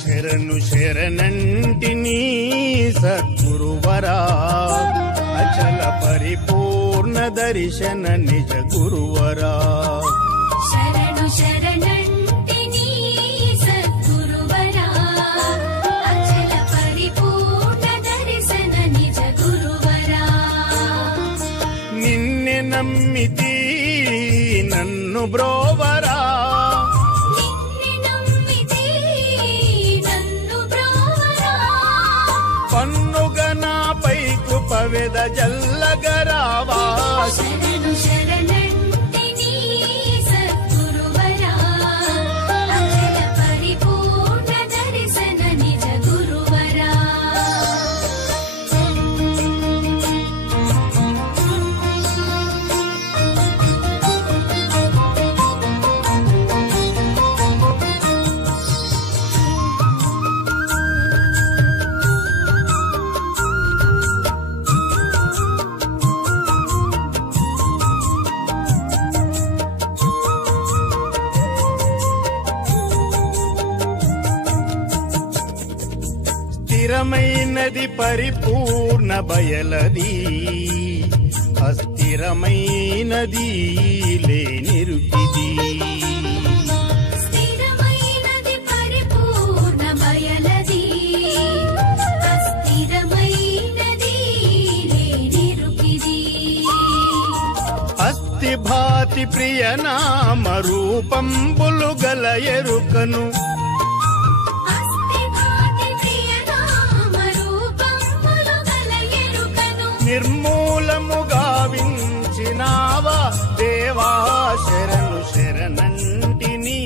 ಶರಣು ಶರಣಂಟಿನಿ ಸದ್ಗುರುವರ ಅಚಲ ಪರಿಪೂರ್ಣ ದರ್ಶನ ನಿಜ ಗುರುವರ. ಶರಣು ಶರಣಂಟಿನಿ ಸದ್ಗುರುವರ ಅಚಲ ಪರಿಪೂರ್ಣ ದರ್ಶನ ನಿಜ ಗುರುವರ. ನಿನ್ನೆ ನಮ್ಮಿತಿ ನನ್ನು ಬ್ರೋವರ, ನಿನ್ನೆ ನಮ್ಮಿತಿ ನನ್ನು ಬ್ರೋವರ. ಪನ್ನುಗನ ಪೈ ಕೃಪವೆದ ಜಲ್ಲಗರಾವಾ. ಶರಣು ಶರಣಂಟಿನಿ ಸದ್ಗುರುವರ ಅಚಲ ಪರಿಪೂರ್ಣ ದರ್ಶನ ನಿಜ ಗುರುವರ. స్థిరమైనది పరిపూర్ణ బయలది, అస్థిరమైనది లేనిరుకిది. స్థిరమైనది పరిపూర్ణ బయలది, అస్థిరమైనది లేనిరుకిది. అస్థి భాతి ప్రియ నామ రూపంబులు గల ఎరుకను, నిర్మూలము గావించినావా దేవా. శరణు శరణంటిని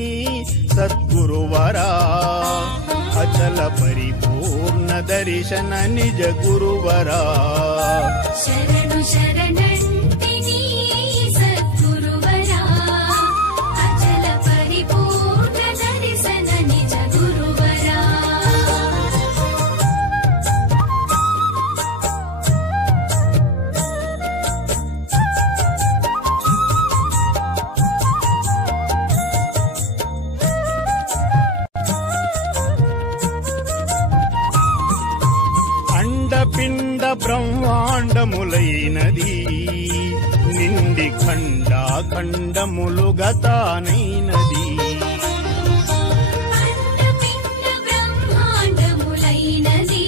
సద్గురువరా అచల పరిపూర్ణ దర్శన నిజ గురువరా. శరణు శరణంటిని సద్గురువరా అచల పరిపూర్ణ దర్శన నిజ గురువరా. పిండ బ్రహ్మాండములైనది నిండి ఖండాఖండములుగా తానైనది. అండపిండ బ్రహ్మాండములైనది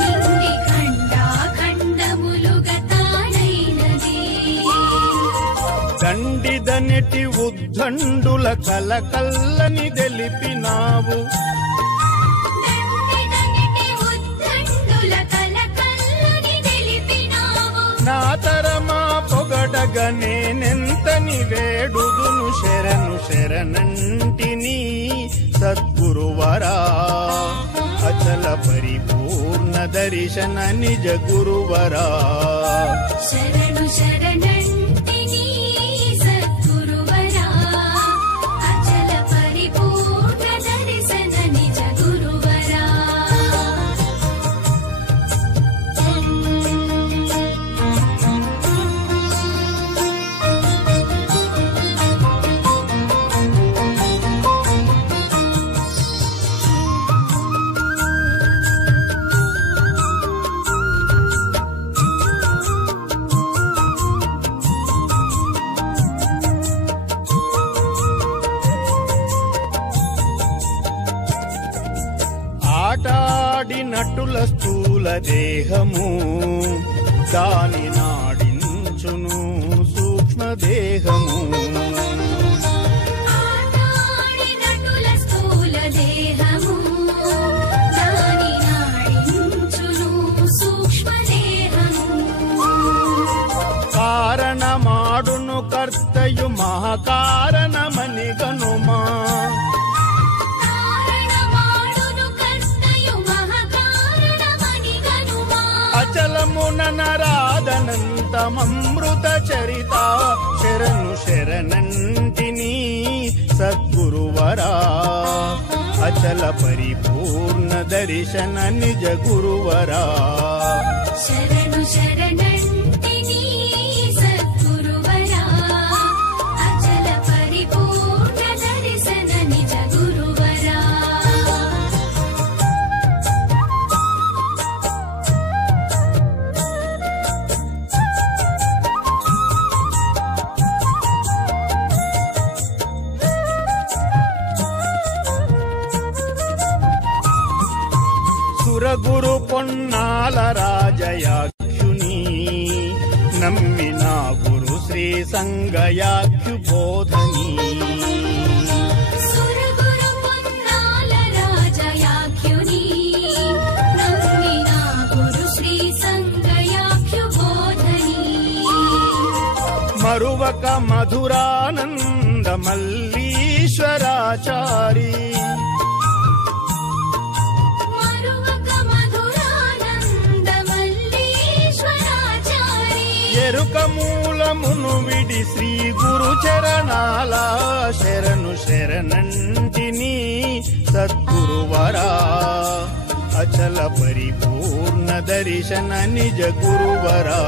నిండి ఖండాఖండములుగా తానైనది. దండిదనటి ఉద్దండుల కలకల్లని తెలిపినావు, నా తరమా పొగడగ నేనెంతని వేడుదును. శరణు శరణంటిని సద్గురువరా అచల పరిపూర్ణ దర్శన నిజ గురువరా. శరణు శరణంటిని సద్గురువరా అచల పరిపూర్ణ దర్శన నిజ గురువరా. ఆటాడినటుల స్థూల దేహము దాని నాడించును సూక్ష్మదేహము. ఆటాడినటుల స్థూల దేహము దాని నాడించును సూక్ష్మదేహము. కారణమాడును కర్తయు మహాకారణమని గనుమా, అచలమున నరాదనంతమృత చరిత. శరణు శరణంటిని సద్గురువరా అచల పరిపూర్ణ దర్శన నిజ గురువరా. శరణు శరణంటిని సద్గురువరా శ్రీ సంగయాఖ్యుబోధని సురగురు పొన్నాల రాజయాఖ్యుని నమ్మిన గురు శ్రీ సంగయాఖ్యుబోధని మరువక మధురానంద మల్లీశ్వరాచారి ఎరుక మూలమును విడి శ్రీ గురు చరణాల శరణు శరణంటిని సద్గురువరా అచల పరిపూర్ణ దర్శన నిజ గురువరా.